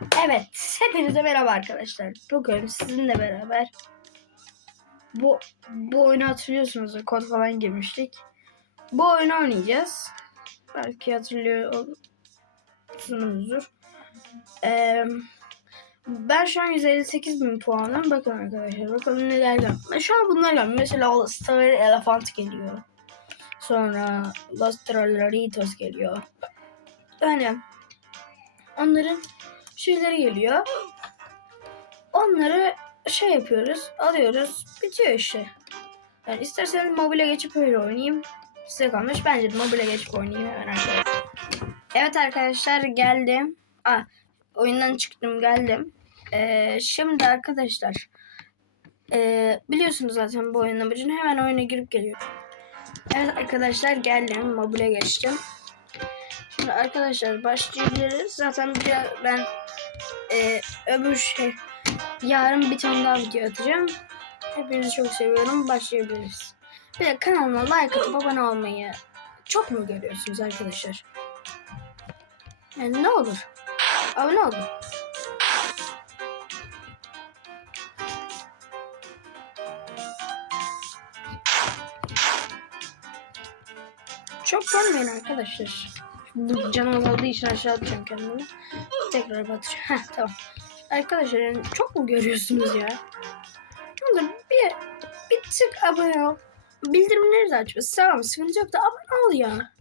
Evet, hepinize merhaba arkadaşlar. Bugün sizinle beraber bu bu oyunu hatırlıyorsunuz, kod falan girmiştik. Bu oyunu oynayacağız. Belki hatırlıyorsunuzdur. Ee, ben şu an 158 bin puanım. Bakın arkadaşlar, bakalım neler gelmiş. Şu an bunlar gelmiş. Mesela Star Elephant geliyor. Sonra Los Trolleritos geliyor. Yani onların şeyleri geliyor. Onları şey yapıyoruz, alıyoruz, bitiyor işte. Yani isterseniz mobile geçip öyle oynayayım. Size kalmış. Bence de mobile geçip oynayayım hemen arkadaşlar. Evet arkadaşlar geldim. Ah, oyundan çıktım geldim. Ee, şimdi arkadaşlar ee, biliyorsunuz zaten bu oyunun amacını hemen oyuna girip geliyorum. Evet arkadaşlar geldim. Mobile geçtim. Şimdi arkadaşlar başlayabiliriz. Zaten bir, ben e, öbür şey yarın bir tane daha video atacağım. Hepinizi çok seviyorum. Başlayabiliriz. Bir de kanalıma like atıp abone olmayı çok mu görüyorsunuz arkadaşlar? Yani ne olur? Abone olun. Çok görmeyin arkadaşlar. Bu canım azaldığı için aşağı atacağım kendimi. Tekrar batacağım. Heh tamam. Arkadaşlar yani çok mu görüyorsunuz ya? Olur bir, bir tık abone ol. Bildirimleri de aç. Tamam sıkıntı yok da abone ol ya.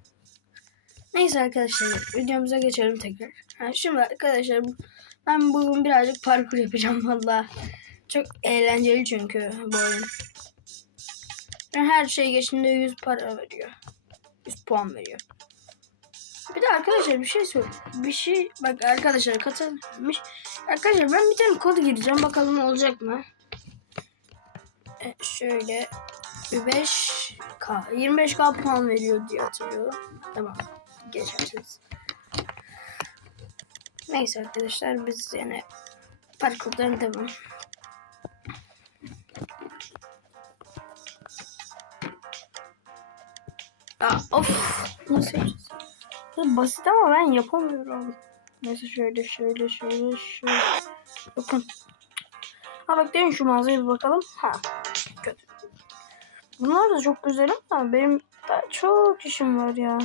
Neyse arkadaşlar videomuza geçelim tekrar. Ha, şimdi arkadaşlar ben bugün birazcık parkur yapacağım valla. Çok eğlenceli çünkü bu oyun. Yani her şey geçtiğinde 100 para veriyor. 100 puan veriyor. Bir de arkadaşlar bir şey söyle. Bir şey bak arkadaşlar katılmış. Arkadaşlar ben bir tane kod gireceğim. Bakalım olacak mı? E, şöyle 5K 25K puan veriyor diye hatırlıyorum. Tamam. Geçersiniz. Neyse arkadaşlar biz yine parkurdan devam. Aa, of. Nasıl yapacağız? Ya Basit ama ben yapamıyorum. Neyse şöyle şöyle şöyle şöyle. Bakın. Ha bak deyin şu mağazaya bir bakalım. Ha. Kötü. Bunlar da çok güzel ama benim daha çok işim var ya.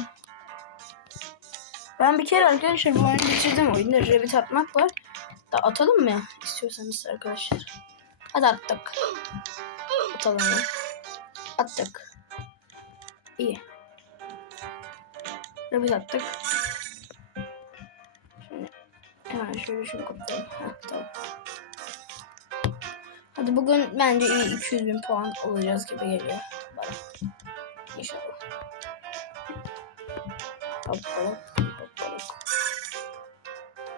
Ben bir kere arkadaşlar bu oyunu bitirdim. Oyunda rabbit atmak var. Da atalım mı istiyorsanız arkadaşlar? Hadi attık. Atalım ya. Attık. İyi. Rabbit attık. Şöyle hemen şöyle şunu kapatalım. Heh, tamam. Hadi bugün bence iyi 200 bin puan olacağız gibi geliyor bana. İnşallah. Hoppalak, hoppalak.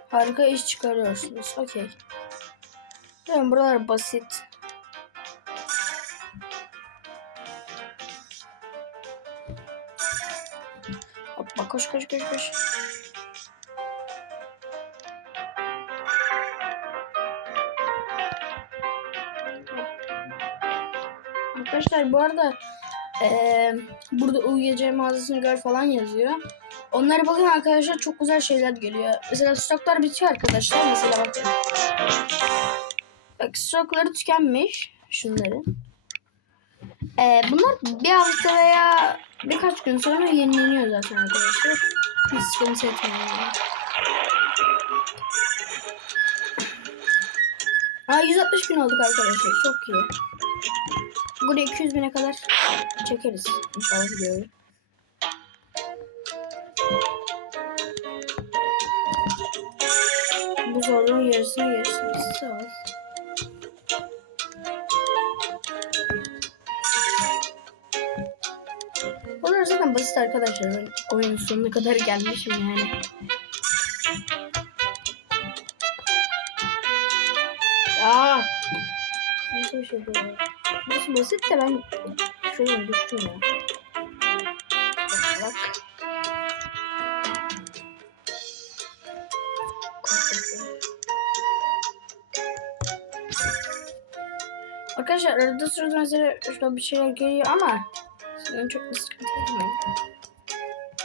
Harika iş çıkarıyorsunuz. Okey. Yani buralar basit. Koş koş. Arkadaşlar bu arada eee, burada UYC mağazasını gör falan yazıyor. Onlara bakın arkadaşlar çok güzel şeyler geliyor. Mesela stoklar bitiyor arkadaşlar. Mesela bakın. Bak stokları tükenmiş. Şunların. Eee, bunlar bir hafta veya birkaç gün sonra yenileniyor zaten arkadaşlar. Hiç sıkıntı etmeyin. Aa 160 bin olduk arkadaşlar. Çok iyi. Buraya 200 bine kadar çekeriz. İnşallah videoyu. Bu zorluğun yarısına yarısını sağ ol. Zaten basit arkadaşlar. Ben oyunun sonuna kadar gelmişim yani. Aa! Nasıl bir şey bu? Burası basit de ben şuradan düştüm ya. Bak. Arkadaşlar arada sırada mesela şurada bir şeyler geliyor ama sizin çok da sıkıntı etmeyin.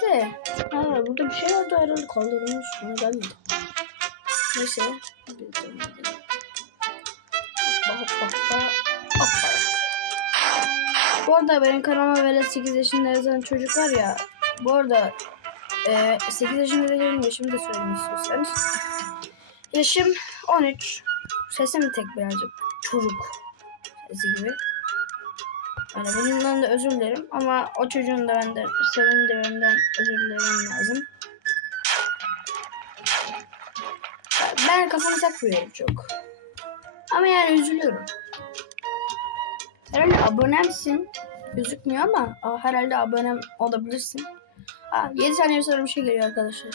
De, ha burada bir şey vardı herhalde kaldırılmış. Bana gelmedi. Neyse. Hoppa hoppa hoppa. Hoppa. Bu arada benim kanalıma böyle 8 yaşında yazan çocuk var ya. Bu arada e, 8 yaşında dediğim yaşımı da söyleyeyim istiyorsanız. Yaşım 13. Sesim tek birazcık çocuk sesi gibi. Yani bundan da özür dilerim ama o çocuğun da benden, senin de benden özür dilemem lazım. Ben kafamı takmıyorum çok. Ama yani üzülüyorum. Herhalde abonemsin. Gözükmüyor ama aa, herhalde abonem olabilirsin. Aa, 7 saniye sonra bir şey geliyor arkadaşlar.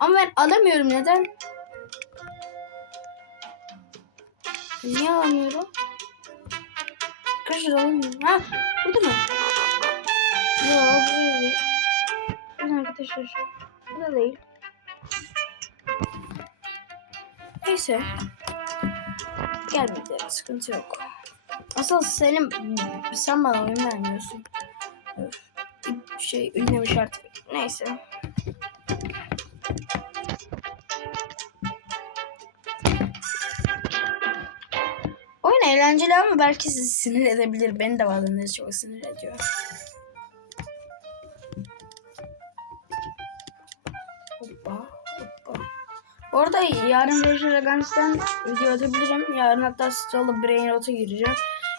Ama ben alamıyorum neden? Niye alamıyorum? Arkadaşlar alamıyorum. Ha burada mı? Yok burada değil. Bakın arkadaşlar. Burada değil. Neyse. Gelmedi. Sıkıntı yok. Asıl Selim sen bana oyun vermiyorsun. Şey ünlemiş artık. Neyse. Eğlenceli ama belki sizi sinir edebilir. Beni de bazen çok sinir ediyor. Hoppa hoppa. Bu arada yarın Rachel Agans'tan video atabilirim. Yarın hatta Stella Brain Rot'a gireceğim.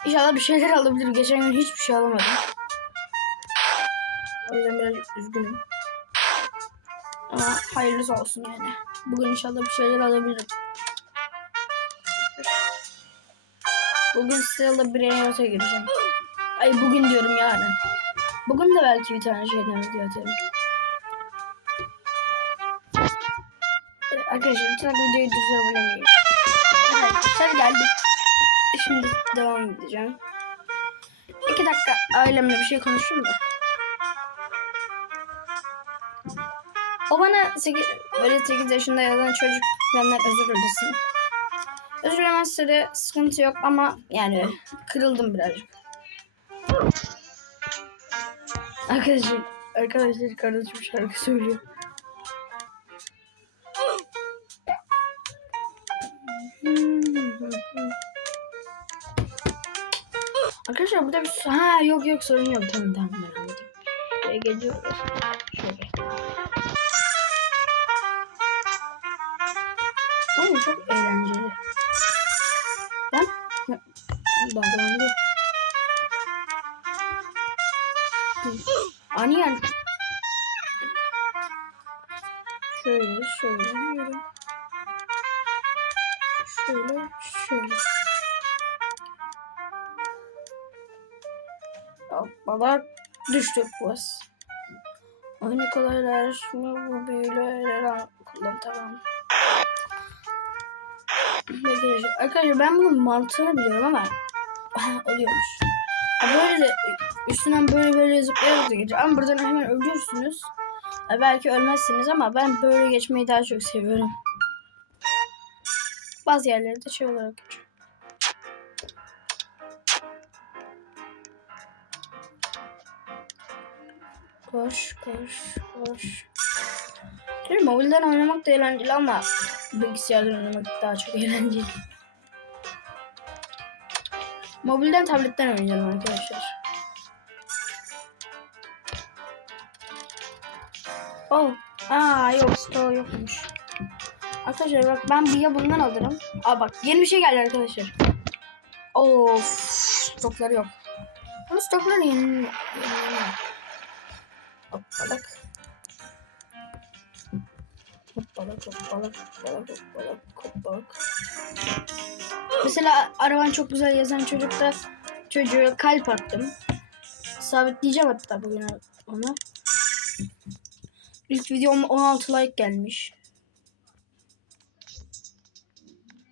İnşallah bir şeyler alabilirim. Geçen gün hiçbir şey alamadım. O yüzden biraz üzgünüm. Ama hayırlısı olsun yani. Bugün inşallah bir şeyler alabilirim. Bugün Stella Brain Rot'a gireceğim. Ay bugün diyorum yarın. Bugün de belki bir tane şeyden video atarım. Arkadaşlar lütfen videoyu durdurabilir Evet, arkadaşlar geldim. Şimdi devam edeceğim. İki dakika ailemle bir şey konuşayım da. O bana 8, böyle 8 yaşında yazan çocuk benden özür dilesin. Özür dilemezse de sıkıntı yok ama yani kırıldım birazcık. Arkadaşlar, arkadaşlar kardeşim şarkı söylüyor. Arkadaşlar burada bir ha yok yok sorun yok tamam tamam ben anladım. Şöyle geliyoruz. Şöyle. Oğlum çok eğlenceli. Yani. Şöyle şöyle yürü. Şöyle şöyle. Hoppala düştük bas. Aynı kolaylaşma bu büyüler kullan tamam. Arkadaşlar ben bunun mantığını biliyorum ama oluyormuş. Böyle de üstünden böyle böyle zıplayarak da geçiyor. Ama buradan hemen ölüyorsunuz. Ha, Belki ölmezsiniz ama ben böyle geçmeyi daha çok seviyorum. Bazı yerlerde de şey olarak. Koş koş koş. Mi? Mobilden oynamak da eğlenceli ama bilgisayardan oynamak daha çok eğlenceli. Mobilden tabletten oynayalım arkadaşlar. Oh. Aa yok store yokmuş. Arkadaşlar bak ben bir ya bundan alırım. Aa bak yeni bir şey geldi arkadaşlar. Of stokları yok. Ama stokları yeni. yeni. Hoppalak. Hoppalak hoppalak hoppalak hoppalak hoppalak. Mesela araban çok güzel yazan çocukta çocuğa kalp attım. Sabitleyeceğim hatta bugün onu. İlk videom 16 like gelmiş.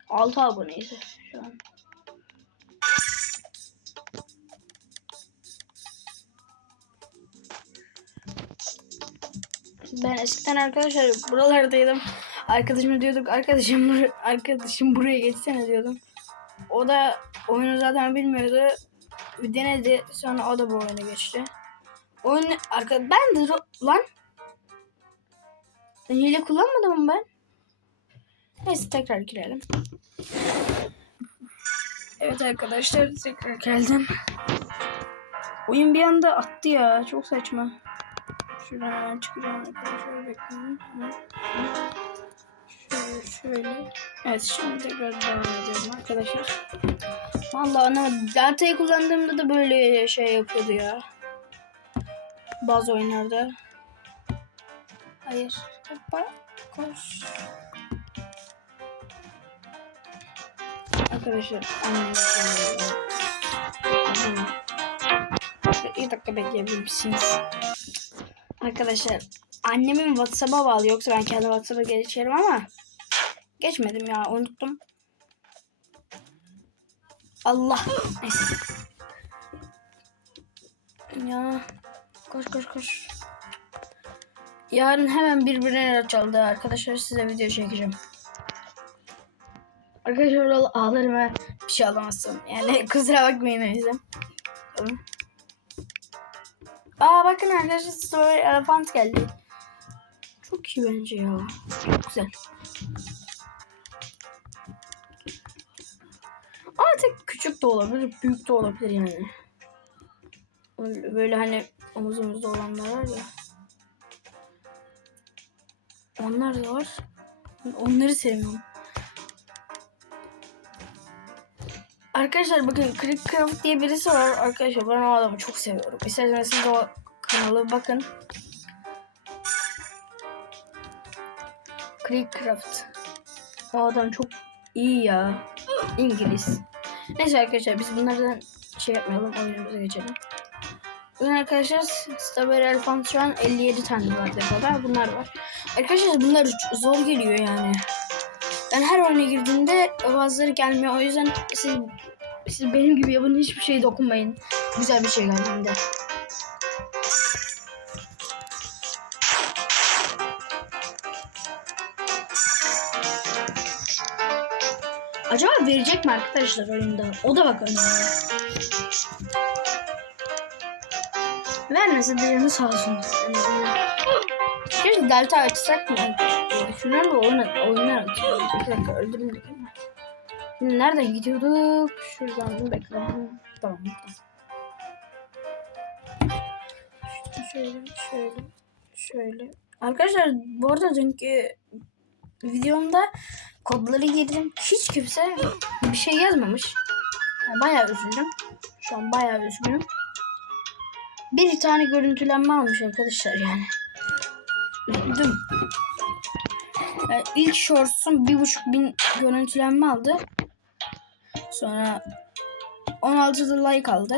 6 aboneyiz şu an. Ben eskiden arkadaşlar buralardaydım. Arkadaşıma diyorduk arkadaşım bur- arkadaşım buraya geçsene diyordum. O da oyunu zaten bilmiyordu. Bir denedi sonra o da bu oyuna geçti. Oyun arka ben de lan hile kullanmadım mı ben? Neyse tekrar girelim. Evet arkadaşlar tekrar geldim. Oyun bir anda attı ya. Çok saçma. Şuradan çıkacağım arkadaşlar. Bekleyin. Şöyle şöyle. Evet şimdi tekrar devam ediyorum arkadaşlar. Vallahi anlamadım. Delta'yı kullandığımda da böyle şey yapıyordu ya. Bazı oyunlarda. Hayır. Hoppa. Koş. Arkadaşlar Annem. Bir dakika bekleyebilir misiniz? Arkadaşlar annemin WhatsApp'a bağlı yoksa ben kendi WhatsApp'a geçerim ama geçmedim ya unuttum. Allah. Neyse. Ya koş koş koş. Yarın hemen birbirine açıldı arkadaşlar size video çekeceğim. Arkadaşlar ağlarım ha. Bir şey alamazsın. Yani kusura bakmayın o yüzden. Tamam. Aa bakın arkadaşlar story elefant geldi. Çok iyi bence ya. Çok güzel. Ama tek küçük de olabilir, büyük de olabilir yani. Böyle hani omuzumuzda olanlar var ya. Onlar da var. Onları sevmiyorum. Arkadaşlar bakın Crickcraft diye birisi var. Arkadaşlar ben o adamı çok seviyorum. İsterseniz siz o kanalı bakın. Crickcraft. O adam çok iyi ya. İngiliz. Neyse arkadaşlar biz bunlardan şey yapmayalım. Oyunumuza geçelim. Bugün arkadaşlar Strawberry Elephant şu an 57 tane var depoda. Bunlar var. Arkadaşlar bunlar zor geliyor yani. Ben her oyuna girdiğimde bazıları gelmiyor. O yüzden siz, siz benim gibi yapın hiçbir şeye dokunmayın. Güzel bir şey geldiğinde. Acaba verecek mi arkadaşlar oyunda? O da bak önemli. Vermese de yanı sağ olsun. Keşke delta açsak mı? Düşünüyorum da oyun, oyunlar. Bir dakika öldürün de. Şimdi nereden gidiyorduk? Şuradan bekle. Tamam. Şöyle, şöyle, şöyle. Arkadaşlar bu arada dünkü videomda kodları girdim. Hiç kimse bir şey yazmamış. Yani bayağı üzüldüm. Şu an bayağı üzgünüm. Bir tane görüntülenme almış arkadaşlar yani. Üzüldüm. Yani ilk shorts'um bir buçuk bin görüntülenme aldı. Sonra 16 da like aldı.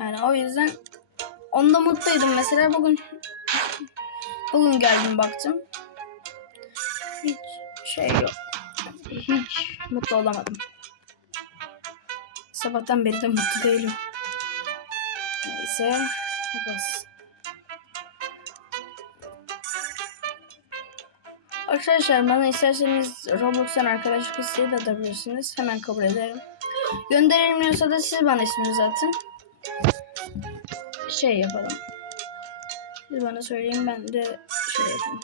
Yani o yüzden onda mutluydum. Mesela bugün bugün geldim baktım. Hiç şey yok. Hiç mutlu olamadım. Sabahtan beri de mutlu değilim. Neyse. Bas. Arkadaşlar bana isterseniz Roblox'tan arkadaşlık isteği de atabilirsiniz. Hemen kabul ederim. Gönderilmiyorsa da siz bana isminizi atın. Şey yapalım. Siz bana söyleyin ben de şey yapayım.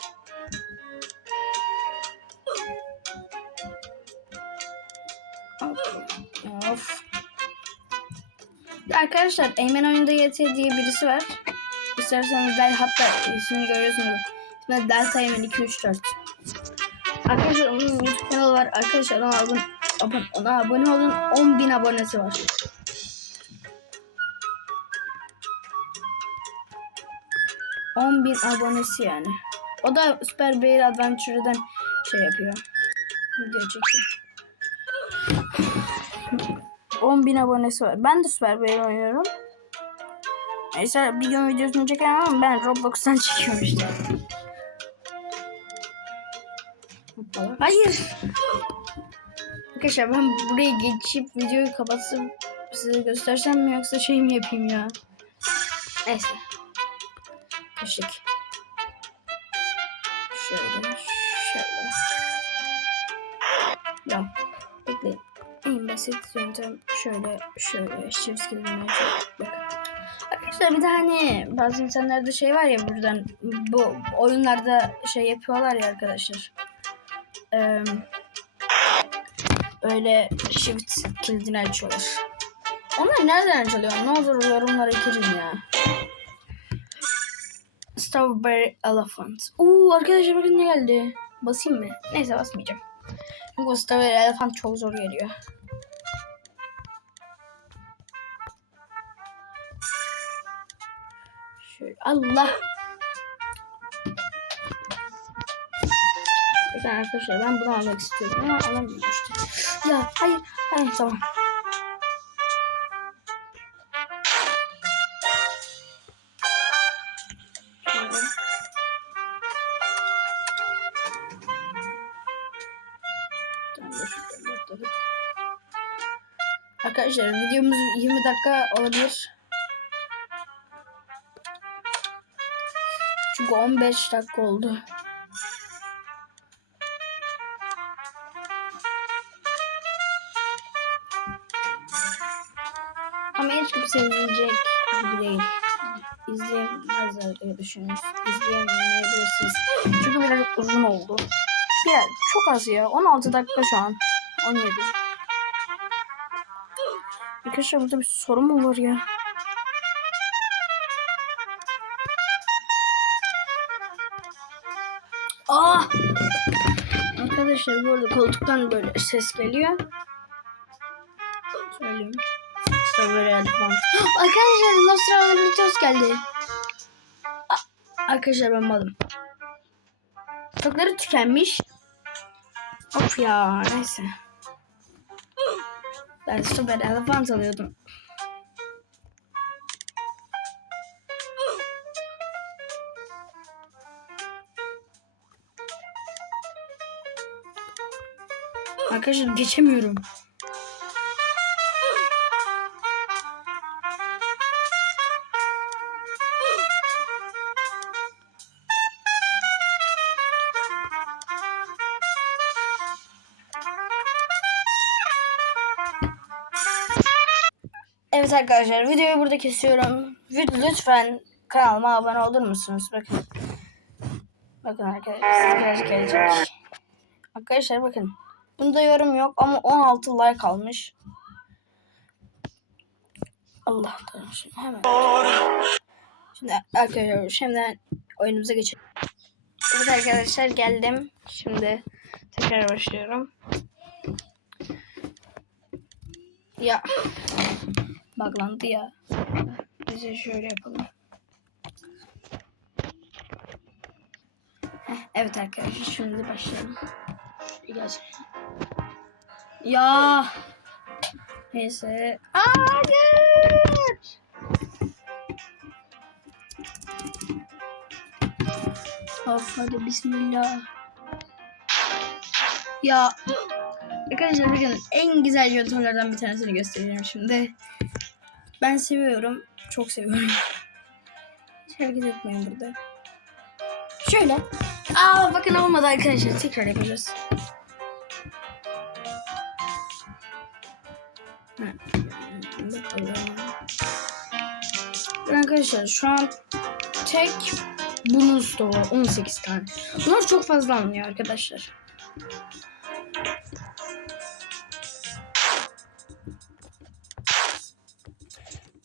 Of. Arkadaşlar Eymen oyunda YT diye birisi var. İsterseniz del hatta ismini görüyorsunuz. Delta Eymen 234. Arkadaşlar onun YouTube kanalı var. Arkadaşlar ona abone, abone, ona abone olun. 10.000 abonesi var. On bin abonesi yani. O da Super Bear Adventure'dan şey yapıyor. Video çekiyor. 10 bin abonesi var. Ben de Super Bear oynuyorum. Neyse bir gün videosunu çekemem ama ben Roblox'tan çekiyorum işte. Hoppala. Hayır. Arkadaşlar ben buraya geçip videoyu kapatıp size göstersem mi yoksa şey mi yapayım ya? Neyse. Kaşık. Şöyle, şöyle. Ya, bekleyin. En basit yöntem şöyle, şöyle. Shift kelimeleri bakın. Arkadaşlar bir de hani bazı insanlarda şey var ya buradan bu oyunlarda şey yapıyorlar ya arkadaşlar. Ee, öyle shift kilidini açıyorlar. Onlar nereden açılıyor? Ne olur yorumlara girin ya. Strawberry Elephant. Uuu arkadaşlar bakın ne geldi. Basayım mı? Neyse basmayacağım. Çünkü Strawberry Elephant çok zor geliyor. Şöyle Allah. Bakın arkadaşlar ben bunu almak istiyorum ama alamıyorum işte. Ya hayır hayır tamam. Arkadaşlar videomuz 20 dakika olabilir. Çünkü 15 dakika oldu. Değil. İzleyemezler diye düşünüyoruz. İzleyemeyebilirsiniz. Çünkü biraz uzun oldu. Ya çok az ya. 16 dakika şu an. 17. Arkadaşlar burada bir sorun mu var ya? Aa! Arkadaşlar arada koltuktan böyle ses geliyor. Strawberry Elephant. Arkadaşlar Nostra geldi. A- Arkadaşlar ben malım. Stokları tükenmiş. Of ya neyse. Ben Strawberry Elephant alıyordum. Arkadaşlar geçemiyorum. Arkadaşlar videoyu burada kesiyorum. Lütfen kanalıma abone olur musunuz? Bakın. Bakın arkadaşlar gelecek. Arkadaşlar bakın. Bunda yorum yok ama 16 like almış. Allah tanrım hemen. Şimdi arkadaşlar şimdi oyunumuza geçelim. Evet arkadaşlar geldim. Şimdi tekrar başlıyorum. Ya Bağlandı ya. Bize şöyle yapalım. Heh, evet arkadaşlar şimdi başlayalım. Gerçekten. Ya. Neyse. Hayır. Of hadi bismillah. Ya. Arkadaşlar bakın en güzel yöntemlerden bir tanesini göstereceğim şimdi. Ben seviyorum. Çok seviyorum. Hiç etmeyin burada. Şöyle. Aa bakın olmadı arkadaşlar. Tekrar yapacağız. Arkadaşlar şu an tek bunun stoğu var. 18 tane. Bunlar çok fazla alınıyor arkadaşlar.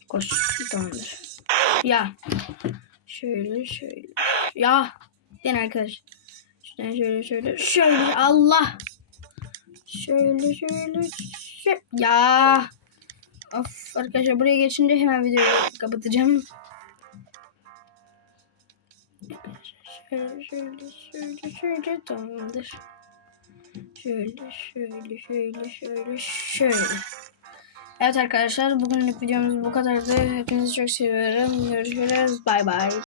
Koş. Tamamdır. Ya. Şöyle şöyle. Ya. Yine arkadaş. Şuradan şöyle şöyle. Şöyle. Allah. Şöyle şöyle. şöyle. Ya. Of arkadaşlar buraya geçince hemen videoyu kapatacağım. Şöyle şöyle şöyle şöyle tamamdır. Şöyle şöyle şöyle şöyle şöyle. Evet arkadaşlar bugünlük videomuz bu kadardı. Hepinizi çok seviyorum. Görüşürüz. Bay bay.